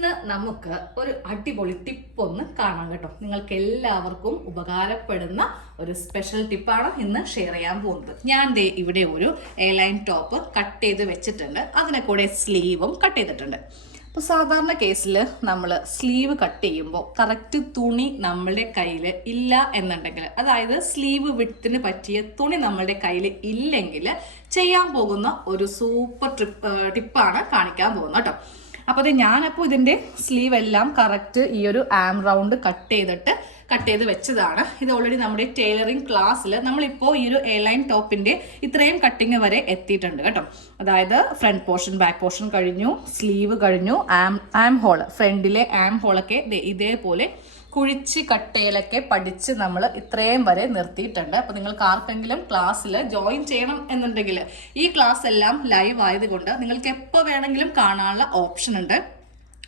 ഇന്ന് നമുക്ക് ഒരു അടിപൊളി ടിപ്പ് ഒന്ന് കാണാം കേട്ടോ. നിങ്ങൾക്ക് എല്ലാവർക്കും ഉപകാരപ്പെടുന്ന ഒരു സ്പെഷ്യൽ ടിപ്പാണ് ഇന്ന് ഷെയർ ചെയ്യാൻ പോകുന്നത്. ഞാൻ ദേ ഇവിടെ ഒരു എയർലൈൻ ടോപ്പ് കട്ട് ചെയ്ത് വെച്ചിട്ടുണ്ട്. അതിനെ കൂടെ സ്ലീവും കട്ട് ചെയ്തിട്ടുണ്ട്. അപ്പോൾ സാധാരണ കേസിൽ നമ്മൾ സ്ലീവ് കട്ട് ചെയ്യുമ്പോൾ കറക്റ്റ് തുണി നമ്മളുടെ കയ്യിൽ ഇല്ല എന്നുണ്ടെങ്കിൽ, അതായത് സ്ലീവ് വിഡ്ത്തിന് പറ്റിയ തുണി നമ്മളുടെ കയ്യിൽ ഇല്ലെങ്കിൽ ചെയ്യാൻ പോകുന്ന ഒരു സൂപ്പർ ടിപ്പാണ് കാണിക്കാൻ പോകുന്നത് കേട്ടോ. അപ്പോൾ ഞാനപ്പോൾ ഇതിൻ്റെ സ്ലീവ് എല്ലാം കറക്റ്റ് ഈ ഒരു ആം റൗണ്ട് കട്ട് ചെയ്ത് വെച്ചതാണ്. ഇത് ഓൾറെഡി നമ്മുടെ ടൈലറിങ് ക്ലാസ്സിൽ നമ്മളിപ്പോൾ ഈ ഒരു എയർലൈൻ ടോപ്പിൻ്റെ ഇത്രയും കട്ടിങ് വരെ എത്തിയിട്ടുണ്ട് കേട്ടോ. അതായത് ഫ്രണ്ട് പോർഷൻ, ബാക്ക് പോർഷൻ കഴിഞ്ഞു, സ്ലീവ് കഴിഞ്ഞു, ആം ഹോൾ, ഫ്രണ്ടിലെ ആം ഹോളൊക്കെ ഇതേപോലെ കുഴിച്ച് കട്ടയിലൊക്കെ പഠിച്ച് നമ്മൾ ഇത്രയും വരെ നിർത്തിയിട്ടുണ്ട്. അപ്പോൾ നിങ്ങൾക്ക് ആർക്കെങ്കിലും ക്ലാസ്സിൽ ജോയിൻ ചെയ്യണം എന്നുണ്ടെങ്കിൽ ഈ ക്ലാസ് എല്ലാം ലൈവ് ആയതുകൊണ്ട് നിങ്ങൾക്ക് എപ്പോൾ വേണമെങ്കിലും കാണാനുള്ള ഓപ്ഷൻ ഉണ്ട്.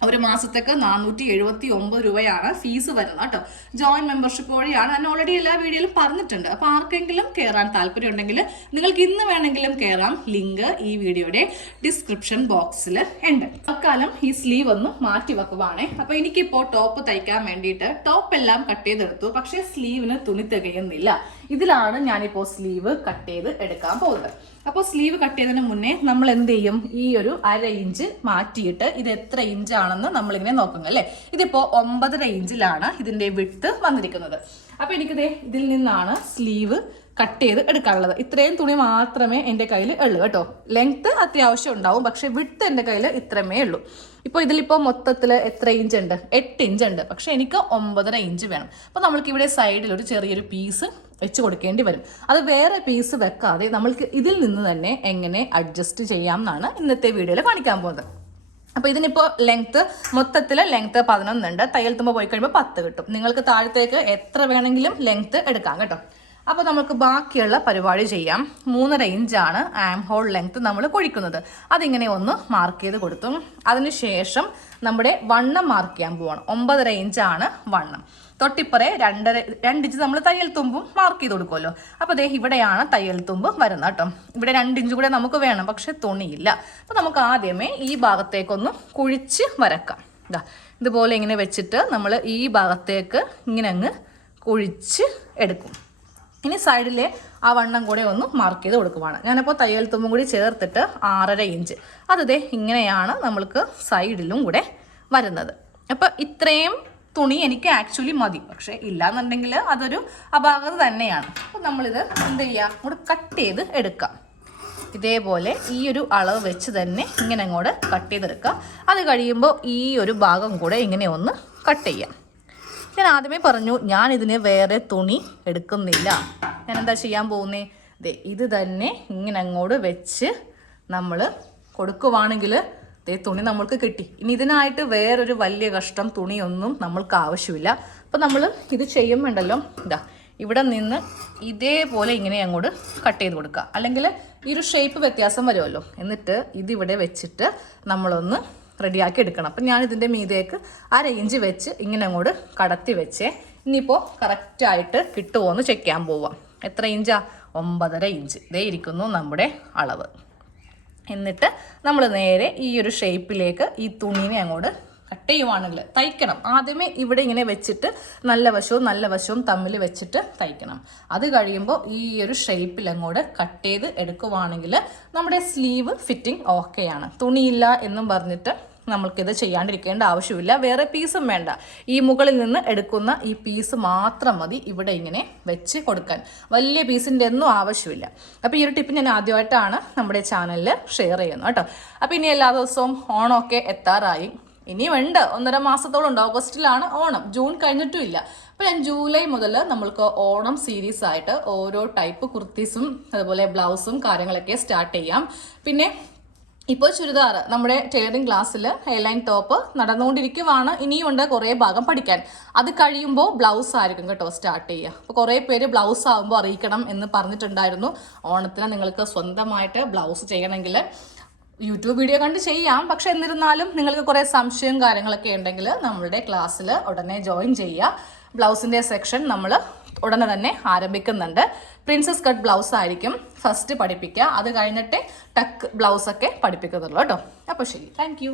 ഒരു മാസത്തേക്ക് 479 രൂപയാണ് ഫീസ് വരുന്നത് കേട്ടോ. ജോയിൻ മെമ്പർഷിപ്പ് വഴിയാണ്. ഞാൻ ഓൾറെഡി എല്ലാ വീഡിയോയിലും പറഞ്ഞിട്ടുണ്ട്. അപ്പോൾ ആർക്കെങ്കിലും കയറാൻ താല്പര്യം ഉണ്ടെങ്കിൽ നിങ്ങൾക്ക് ഇന്ന് വേണമെങ്കിലും കയറാം. ലിങ്ക് ഈ വീഡിയോയുടെ ഡിസ്ക്രിപ്ഷൻ ബോക്സിൽ ഉണ്ട്. തൽക്കാലം ഈ സ്ലീവ് ഒന്ന് മാറ്റി വെക്കുവാണേ. അപ്പോൾ എനിക്കിപ്പോൾ ടോപ്പ് തയ്ക്കാൻ വേണ്ടിയിട്ട് ടോപ്പ് എല്ലാം കട്ട് ചെയ്തെടുത്തു. പക്ഷേ സ്ലീവിന് തുണി തികയുന്നില്ല. ഇതിലാണ് ഞാനിപ്പോൾ സ്ലീവ് കട്ട് ചെയ്ത് എടുക്കാൻ പോകുന്നത്. അപ്പോൾ സ്ലീവ് കട്ട് ചെയ്തതിന് മുന്നേ നമ്മൾ എന്ത് ചെയ്യും, ഈ ഒരു 1/2 ഇഞ്ച് മാറ്റിയിട്ട് ഇത് എത്ര ഇഞ്ചാണെന്ന് നമ്മളിങ്ങനെ നോക്കും അല്ലേ. ഇതിപ്പോൾ 9.5 ഇഞ്ചിലാണ് ഇതിൻ്റെ വിഡ്ത്ത് വന്നിരിക്കുന്നത്. അപ്പോൾ എനിക്കിത് ഇതിൽ നിന്നാണ് സ്ലീവ് കട്ട് ചെയ്ത് എടുക്കാനുള്ളത്. ഇത്രയും തുണി മാത്രമേ എൻ്റെ കയ്യിൽ ഉള്ളൂ കേട്ടോ. ലെങ്ത്ത് അത്യാവശ്യം ഉണ്ടാവും, പക്ഷെ വിഡ്ത്ത് എൻ്റെ കയ്യിൽ ഇത്രമേ ഉള്ളൂ. ഇപ്പോൾ ഇതിലിപ്പോൾ മൊത്തത്തിൽ എത്ര ഇഞ്ച് ഉണ്ട്? 8 ഇഞ്ച് ഉണ്ട്. പക്ഷെ എനിക്ക് 9.5 ഇഞ്ച് വേണം. അപ്പോൾ നമ്മൾക്ക് ഇവിടെ സൈഡിൽ ഒരു ചെറിയൊരു പീസ് വെച്ച് കൊടുക്കേണ്ടി വരും. അത് വേറെ പീസ് വെക്കാതെ നമ്മൾക്ക് ഇതിൽ നിന്ന് തന്നെ എങ്ങനെ അഡ്ജസ്റ്റ് ചെയ്യാം എന്നാണ് ഇന്നത്തെ വീഡിയോയിൽ കാണിക്കാൻ പോകുന്നത്. അപ്പോൾ ഇതിനിപ്പോൾ മൊത്തത്തിൽ ലെങ്ത്ത് 11 ഉണ്ട്. തയ്യൽ തുമ്പ് പോയി കഴിയുമ്പോൾ 10 കിട്ടും. നിങ്ങൾക്ക് താഴത്തേക്ക് എത്ര വേണമെങ്കിലും ലെങ്ത്ത് എടുക്കാം കേട്ടോ. അപ്പോൾ നമുക്ക് ബാക്കിയുള്ള പരിപാടി ചെയ്യാം. 3.5 ഇഞ്ചാണ് ആം ഹോൾ ലെങ്ത്ത് നമ്മൾ കുഴിക്കുന്നത്. അതിങ്ങനെ ഒന്ന് മാർക്ക് ചെയ്ത് കൊടുത്തു. അതിനുശേഷം നമ്മുടെ വണ്ണം മാർക്ക് ചെയ്യാൻ പോവാണ്. 9.5 ഇഞ്ചാണ് വണ്ണം. തൊട്ടിപ്പുറേ 2 ഇഞ്ച് നമ്മൾ തയ്യൽ തുമ്പും മാർക്ക് ചെയ്ത് കൊടുക്കുമല്ലോ. അപ്പോൾ ദേ ഇവിടെയാണ് തയ്യൽ തുമ്പ് വരുന്നത് കേട്ടോ. ഇവിടെ 2 ഇഞ്ച് കൂടെ നമുക്ക് വേണം, പക്ഷെ തുണിയില്ല. അപ്പോൾ നമുക്ക് ആദ്യമേ ഈ ഭാഗത്തേക്കൊന്ന് കുഴിച്ച് വരക്കാം. ഇതുപോലെ ഇങ്ങനെ വെച്ചിട്ട് നമ്മൾ ഈ ഭാഗത്തേക്ക് ഇങ്ങനെ അങ്ങ് കുഴിച്ച് എടുക്കും. ഇനി സൈഡിലെ ആ വണ്ണം കൂടെ ഒന്ന് മാർക്ക് ചെയ്ത് കൊടുക്കുവാണ്. ഞാനപ്പോൾ തയ്യൽ തുമ്പും കൂടി ചേർത്തിട്ട് 6.5 ഇഞ്ച്. അത് ദേ ഇങ്ങനെയാണ് നമ്മൾക്ക് സൈഡിലും കൂടെ വരുന്നത്. അപ്പോൾ ഇത്രയും തുണി എനിക്ക് ആക്ച്വലി മതി, പക്ഷേ ഇല്ലാന്നുണ്ടെങ്കിൽ അതൊരു അപാകത തന്നെയാണ്. അപ്പോൾ നമ്മളിത് എന്ത് ചെയ്യുക, അങ്ങോട്ട് കട്ട് ചെയ്ത് എടുക്കാം. ഇതേപോലെ ഈ ഒരു അളവ് വെച്ച് തന്നെ ഇങ്ങനെ അങ്ങോട്ട് കട്ട് ചെയ്തെടുക്കുക. അത് കഴിയുമ്പോൾ ഈ ഒരു ഭാഗം കൂടെ ഇങ്ങനെ ഒന്ന് കട്ട് ചെയ്യാം. ഞാൻ ആദ്യമേ പറഞ്ഞു ഞാനിതിന് വേറെ തുണി എടുക്കുന്നില്ല. ഞാൻ എന്താ ചെയ്യാൻ പോകുന്നത്, ഇത് തന്നെ ഇങ്ങനെ അങ്ങോട്ട് വെച്ച് നമ്മൾ കൊടുക്കുവാണെങ്കിൽ തുണി നമ്മൾക്ക് കിട്ടി. ഇനി ഇതിനായിട്ട് വേറൊരു വലിയ കഷ്ടം തുണിയൊന്നും നമ്മൾക്ക് ആവശ്യമില്ല. അപ്പോൾ നമ്മൾ ഇത് ചെയ്യുമ്പോണ്ടല്ലോ, ഇവിടെ നിന്ന് ഇതേപോലെ ഇങ്ങനെ അങ്ങോട്ട് കട്ട് ചെയ്ത് കൊടുക്കുക. അല്ലെങ്കിൽ ഈ ഒരു ഷേപ്പ് വ്യത്യാസം വരുമല്ലോ. എന്നിട്ട് ഇതിവിടെ വെച്ചിട്ട് നമ്മളൊന്ന് റെഡിയാക്കി എടുക്കണം. അപ്പം ഞാനിതിൻ്റെ മീതേക്ക് 1/2 ഇഞ്ച് വെച്ച് ഇങ്ങനെ അങ്ങോട്ട് കടത്തി വെച്ചേ. ഇനിയിപ്പോൾ കറക്റ്റായിട്ട് കിട്ടുമോ എന്ന് ചെക്ക് ചെയ്യാൻ പോവാം. എത്ര ഇഞ്ചാ? 9.5 ഇഞ്ച്. ഇതേ ഇരിക്കുന്നു നമ്മുടെ അളവ്. എന്നിട്ട് നമ്മൾ നേരെ ഈ ഒരു ഷേപ്പിലേക്ക് ഈ തുണീനെ അങ്ങോട്ട് കട്ട് ചെയ്യുവാണെങ്കിൽ തയ്ക്കണം. ആദ്യമേ ഇവിടെ ഇങ്ങനെ വെച്ചിട്ട് നല്ല വശവും തമ്മിൽ വെച്ചിട്ട് തയ്ക്കണം. അത് കഴിയുമ്പോൾ ഈ ഒരു ഷേപ്പിൽ അങ്ങോട്ട് കട്ട് ചെയ്ത് എടുക്കുവാണെങ്കിൽ നമ്മുടെ സ്ലീവ് ഫിറ്റിംഗ് ഓക്കെയാണ്. തുണിയില്ല എന്നും പറഞ്ഞിട്ട് നമ്മൾക്കിത് ചെയ്യാണ്ടിരിക്കേണ്ട ആവശ്യമില്ല. വേറെ പീസും വേണ്ട. ഈ മുകളിൽ നിന്ന് എടുക്കുന്ന ഈ പീസ് മാത്രം മതി ഇവിടെ ഇങ്ങനെ വെച്ച് കൊടുക്കാൻ. വലിയ പീസിൻ്റെ ഒന്നും ആവശ്യമില്ല. അപ്പോൾ ഈ ഒരു ടിപ്പ് ഞാൻ ആദ്യമായിട്ടാണ് നമ്മുടെ ചാനലിൽ ഷെയർ ചെയ്യുന്നത് കേട്ടോ. അപ്പോൾ ഇനി എല്ലാ ദിവസവും ഓണമൊക്കെ എത്താറായി. ഇനിയും ഉണ്ട്, 1.5 മാസത്തോളം ഉണ്ട്. ഓഗസ്റ്റിലാണ് ഓണം, ജൂൺ കഴിഞ്ഞിട്ടും ഇല്ല. അപ്പോൾ ഞാൻ ജൂലൈ മുതൽ നമ്മൾക്ക് ഓണം സീരീസ് ആയിട്ട് ഓരോ ടൈപ്പ് കുർത്തീസും അതുപോലെ ബ്ലൗസും കാര്യങ്ങളൊക്കെ സ്റ്റാർട്ട് ചെയ്യാം. പിന്നെ ഇപ്പോൾ ചുരിദാർ നമ്മുടെ ടൈലറിങ് ക്ലാസ്സിൽ എയർലൈൻ ടോപ്പ് നടന്നുകൊണ്ടിരിക്കുവാണ്. ഇനിയും ഉണ്ട് കുറേ ഭാഗം പഠിക്കാൻ. അത് കഴിയുമ്പോൾ ബ്ലൗസ് ആയിരിക്കും കേട്ടോ സ്റ്റാർട്ട് ചെയ്യുക. അപ്പോൾ കുറേ പേര് ബ്ലൗസ് ആകുമ്പോൾ അറിയിക്കണം എന്ന് പറഞ്ഞിട്ടുണ്ടായിരുന്നു. ഓണത്തിന് നിങ്ങൾക്ക് സ്വന്തമായിട്ട് ബ്ലൗസ് ചെയ്യണമെങ്കിൽ യൂട്യൂബ് വീഡിയോ കണ്ട് ചെയ്യാം. പക്ഷെ എന്നിരുന്നാലും നിങ്ങൾക്ക് കുറേ സംശയവും കാര്യങ്ങളൊക്കെ ഉണ്ടെങ്കിൽ നമ്മളുടെ ക്ലാസ്സിൽ ഉടനെ ജോയിൻ ചെയ്യുക. ബ്ലൗസിൻ്റെ സെക്ഷൻ നമ്മൾ ഉടനെ തന്നെ ആരംഭിക്കുന്നുണ്ട്. പ്രിൻസസ് കട്ട് ബ്ലൗസ് ആയിരിക്കും ഫസ്റ്റ് പഠിപ്പിക്കുക. അത് കഴിഞ്ഞിട്ട് ടക്ക് ബ്ലൗസൊക്കെ പഠിപ്പിക്കുന്നുള്ളൂ കേട്ടോ. അപ്പോൾ ശരി, താങ്ക്